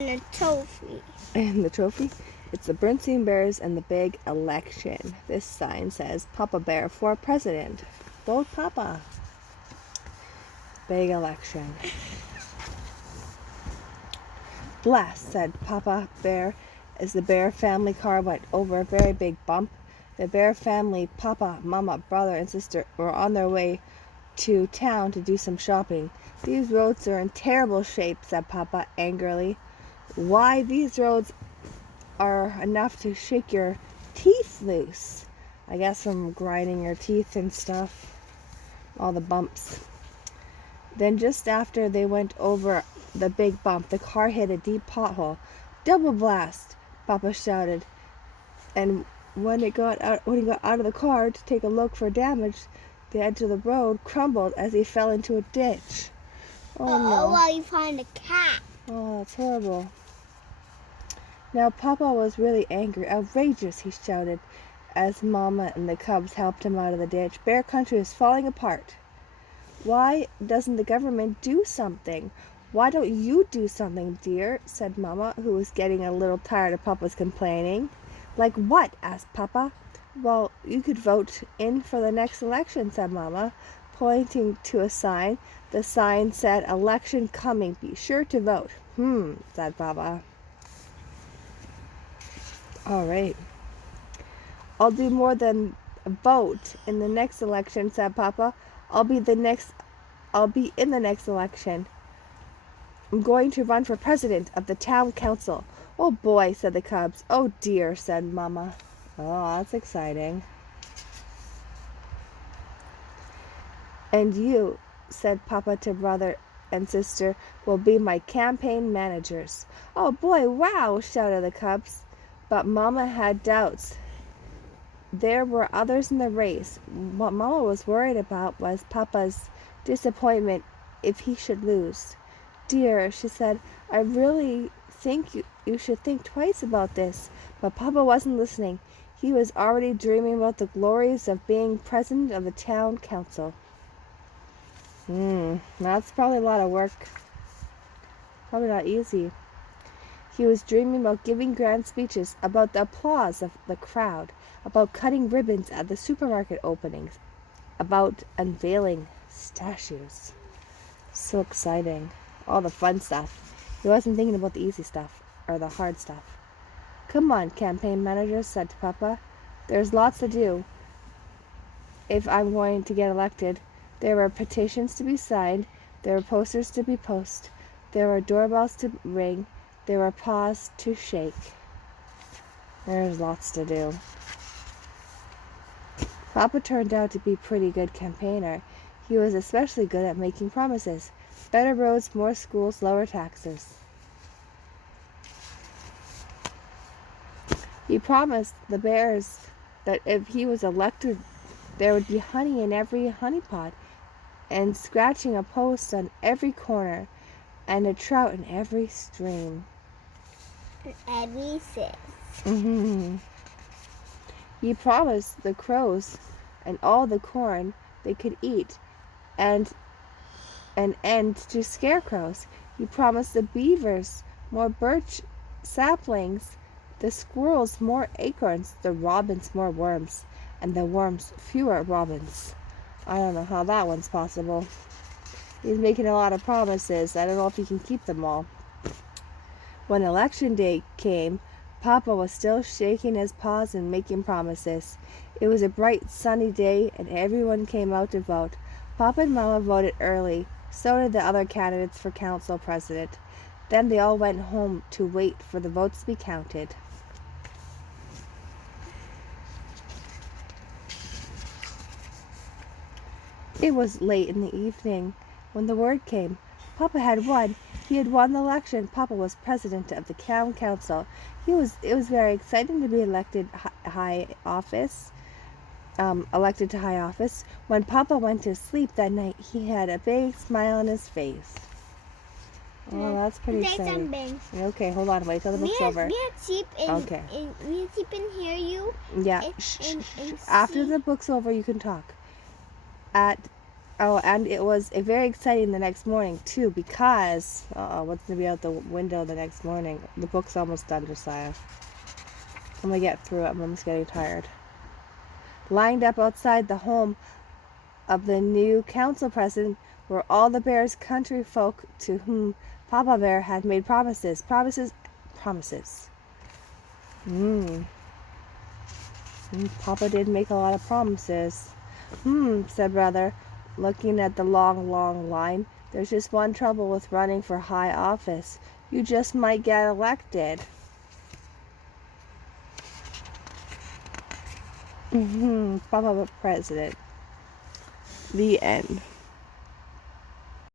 And a trophy. And the trophy? It's the Berenstain Bears and the big election. This sign says, Papa Bear for president. Vote Papa. Big election. Blast, said Papa Bear as the Bear family car went over a very big bump. The Bear family, Papa, Mama, brother, and sister were on their way to town to do some shopping. These roads are in terrible shape, said Papa angrily. Why, these roads are enough to shake your teeth loose. I guess from grinding your teeth and stuff. All the bumps. Then just after they went over the big bump, the car hit a deep pothole. Double blast, Papa shouted. And when he got out of the car to take a look for damage, the edge of the road crumbled as he fell into a ditch. Oh no. Well, you find a cat. Oh, that's horrible. Now Papa was really angry. Outrageous, he shouted as Mama and the cubs helped him out of the ditch. Bear country is falling apart. Why doesn't the government do something? Why don't you do something, dear? Said Mama, who was getting a little tired of Papa's complaining. Like what? Asked Papa. Well, you could vote in for the next election, said Mama, pointing to a sign. The sign said, Election coming. Be sure to vote. Said Papa. All right. I'll do more than vote in the next election, said Papa. I'll be in the next election. I'm going to run for president of the town council. Oh boy, said the cubs. Oh dear, said Mama. Oh, that's exciting. And you, said Papa to brother and sister, will be my campaign managers. Oh boy, wow, shouted the cubs. But Mama had doubts. There were others in the race. What Mama was worried about was Papa's disappointment if he should lose. Dear, she said, I really think you should think twice about this. But Papa wasn't listening. He was already dreaming about the glories of being president of the town council. That's probably a lot of work. Probably not easy. He was dreaming about giving grand speeches, about the applause of the crowd, about cutting ribbons at the supermarket openings, about unveiling statues. So exciting. All the fun stuff. He wasn't thinking about the easy stuff, or the hard stuff. Come on, campaign manager, said Papa. There's lots to do if I'm going to get elected. There were petitions to be signed. There were posters to be posted. There were doorbells to ring. There were paws to shake. There's lots to do. Papa turned out to be a pretty good campaigner. He was especially good at making promises. Better roads, more schools, lower taxes. He promised the bears that if he was elected, there would be honey in every honey pot, and scratching a post on every corner, and a trout in every stream. Every six. He promised the crows and all the corn they could eat, and an end to scarecrows. He promised the beavers more birch saplings, the squirrels more acorns, the robins more worms, and the worms fewer robins. I don't know how that one's possible. He's making a lot of promises. I don't know if he can keep them all. When election day came, Papa was still shaking his paws and making promises. It was a bright, sunny day, and everyone came out to vote. Papa and Mama voted early. So did the other candidates for council president. Then they all went home to wait for the votes to be counted. It was late in the evening when the word came. Papa had won. He had won the election. Papa was president of the town council. It was very exciting to be elected to high office. When Papa went to sleep that night, he had a big smile on his face. Oh, that's pretty exciting. Okay, hold on. Wait till the book's over. Okay. We sleep and hear you. Yeah. After the book's over, you can talk. At Oh, and it was very exciting the next morning, too, because... what's going to be out the window the next morning? The book's almost done, Josiah. I'm going to get through it. I'm almost getting tired. Lined up outside the home of the new council president were all the bear's country folk to whom Papa Bear had made promises. Promises. Papa did make a lot of promises. Said Brother, looking at the long, long line. There's just one trouble with running for high office. You just might get elected. Papa President. The end.